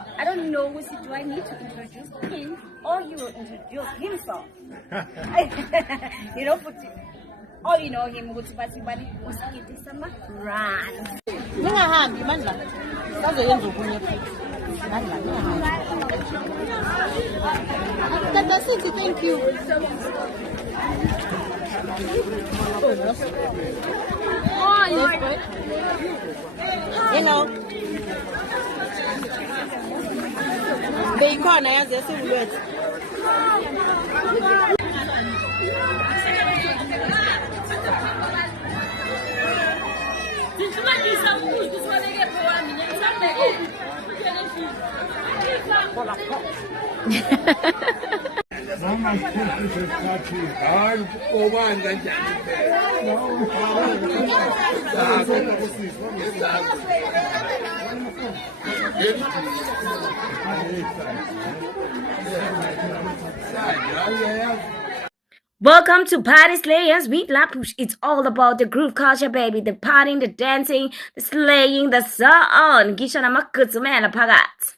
I don't know which do I need to introduce him or he will introduce himself. You know, all you know him ukuthi bathi bani uSgidi sama run. Ningahambi mandla. Sazoyenza okunye futhi. Tata Sithi, thank you. Oh, you know. Beyikhona yazi esiwulethu. Welcome to Party Slayers with La Push. It's all about the groove culture, baby. The partying, the dancing, the slaying, the so on. Gisha na makutsu mela pagat.